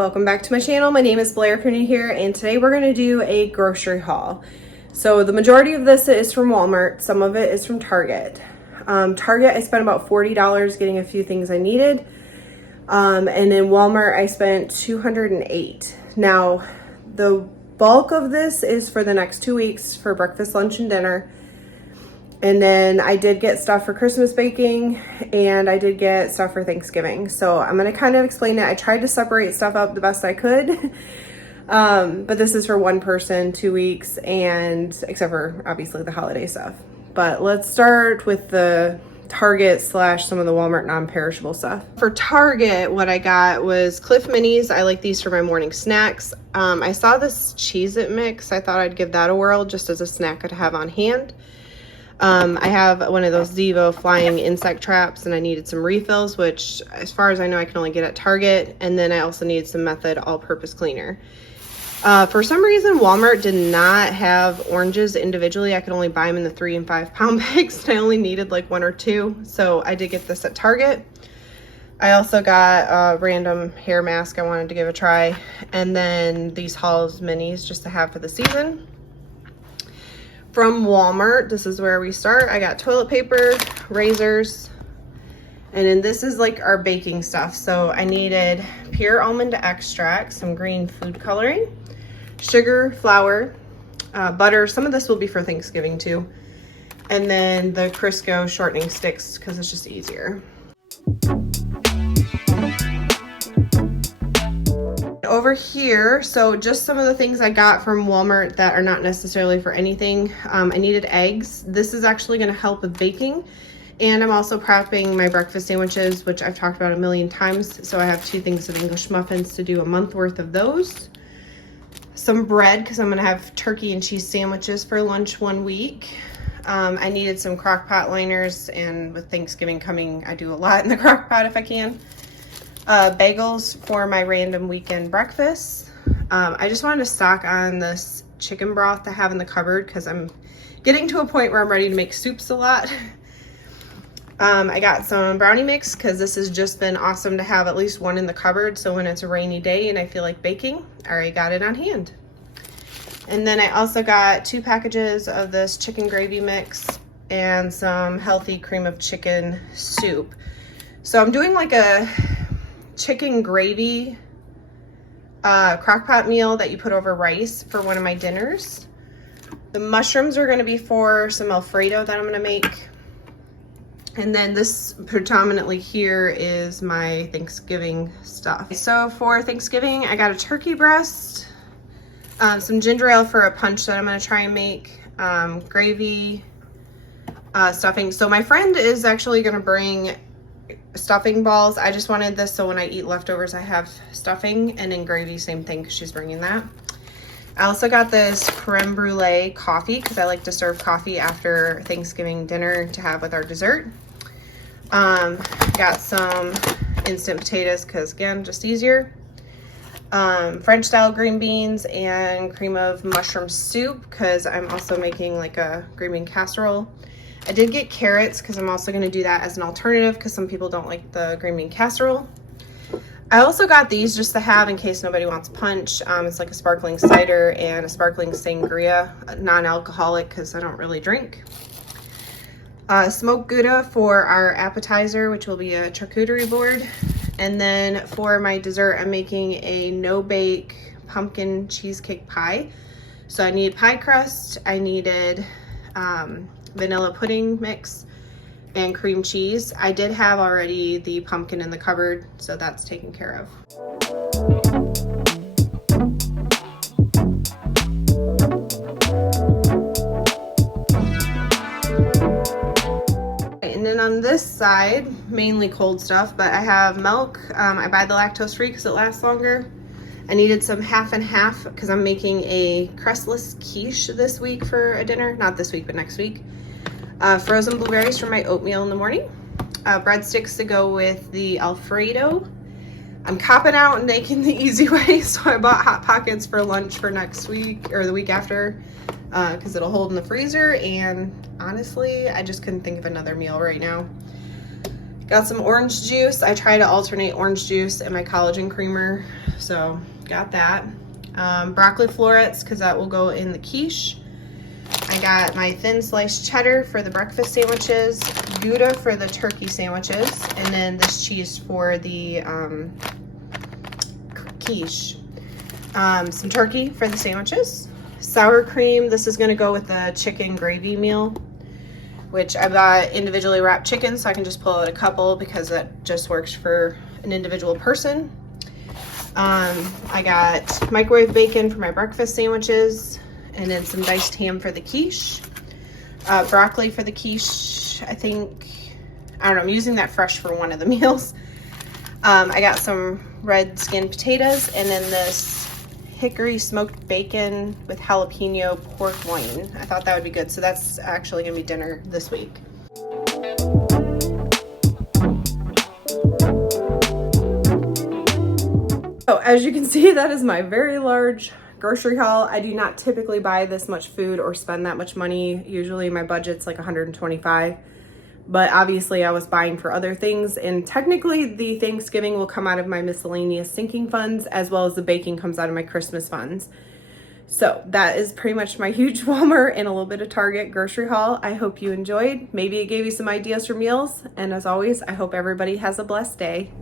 Welcome back to my channel. My name is Blair Cooney here, and today we're going to do a grocery haul. So the majority of this is from Walmart. Some of it is from Target. Target, I spent about $40 getting a few things I needed. And in Walmart, I spent $208. Now, the bulk of this is for the next 2 weeks for breakfast, lunch, and dinner. And then I did get stuff for Christmas baking, and I did get stuff for Thanksgiving. So I'm going to kind of explain it. I tried to separate stuff up the best I could. But this is for one person, 2 weeks, and except for obviously the holiday stuff. But let's start with the Target / some of the Walmart non-perishable stuff. For Target, what I got was Cliff Minis. I like these for my morning snacks. I saw this Cheez-It mix. I thought I'd give that a whirl just as a snack to have on hand. I have one of those Zevo flying insect traps, and I needed some refills, which as far as I know, I can only get at Target. And then I also needed some Method all-purpose cleaner. For some reason, Walmart did not have oranges individually. I could only buy them in the 3 and 5 pound bags, and I only needed like 1 or 2. So I did get this at Target. I also got a random hair mask I wanted to give a try. And then these Halls minis just to have for the season. From Walmart, this is where we start. I got toilet paper, razors, and then this is like our baking stuff. So I needed pure almond extract, some green food coloring, sugar, flour, butter. Some of this will be for Thanksgiving too. And then the Crisco shortening sticks because it's just easier. Over here, so just some of the things I got from Walmart that are not necessarily for anything. I needed eggs. This is actually going to help with baking, and I'm also prepping my breakfast sandwiches, which I've talked about a million times. So I have 2 things of English muffins to do a month worth of those. Some bread because I'm going to have turkey and cheese sandwiches for lunch 1 week. I needed some crock pot liners, and with Thanksgiving coming, I do a lot in the crock pot if I can. Bagels for my random weekend breakfast. I just wanted to stock on this chicken broth I have in the cupboard because I'm getting to a point where I'm ready to make soups a lot. I got some brownie mix because this has just been awesome to have at least one in the cupboard, so when it's a rainy day and I feel like baking, I already got it on hand. And then I also got 2 packages of this chicken gravy mix and some healthy cream of chicken soup. So I'm doing like a chicken gravy crock pot meal that you put over rice for one of my dinners. The mushrooms are going to be for some Alfredo that I'm going to make. And then this predominantly here is my Thanksgiving stuff. So for Thanksgiving, I got a turkey breast, some ginger ale for a punch that I'm going to try and make, gravy, stuffing. So my friend is actually going to bring stuffing balls. I just wanted this so when I eat leftovers I have stuffing, and then gravy, same thing because she's bringing that. I also got this creme brulee coffee because I like to serve coffee after Thanksgiving dinner to have with our dessert. Got some instant potatoes because again, just easier. French style green beans and cream of mushroom soup because I'm also making like a green bean casserole. I did get carrots because I'm also going to do that as an alternative because some people don't like the green bean casserole. I also got these just to have in case nobody wants punch. It's like a sparkling cider and a sparkling sangria, non-alcoholic because I don't really drink. Smoked Gouda for our appetizer, which will be a charcuterie board. And then for my dessert, I'm making a no-bake pumpkin cheesecake pie. So I need pie crust, I needed vanilla pudding mix, and cream cheese. I did have already the pumpkin in the cupboard, so that's taken care of. And then on this side, mainly cold stuff, but I have milk. I buy the lactose free because it lasts longer. I needed some half and half because I'm making a crestless quiche this week for a dinner. Not this week, but next week. Frozen blueberries for my oatmeal in the morning. Breadsticks to go with the Alfredo. I'm copping out and making the easy way, so I bought Hot Pockets for lunch for next week or the week after because it'll hold in the freezer, and honestly, I just couldn't think of another meal right now. Got some orange juice. I try to alternate orange juice and my collagen creamer so got that. Broccoli florets, because that will go in the quiche. I got my thin sliced cheddar for the breakfast sandwiches, Gouda for the turkey sandwiches, and then this cheese for the quiche. Some turkey for the sandwiches. Sour cream, this is gonna go with the chicken gravy meal, which I bought individually wrapped chicken, so I can just pull out a couple because that just works for an individual person. I got microwave bacon for my breakfast sandwiches, and then some diced ham for the quiche. Broccoli for the quiche, I don't know, I'm using that fresh for one of the meals. I got some red skinned potatoes, and then this hickory smoked bacon with jalapeno pork loin. I thought that would be good, so that's actually gonna be dinner this week. So as you can see, that is my very large grocery haul. I do not typically buy this much food or spend that much money. Usually my budget's like $125, but obviously I was buying for other things, and technically the Thanksgiving will come out of my miscellaneous sinking funds, as well as the baking comes out of my Christmas funds. So that is pretty much my huge Walmart and a little bit of Target grocery haul. I hope you enjoyed. Maybe it gave you some ideas for meals, and as always, I hope everybody has a blessed day.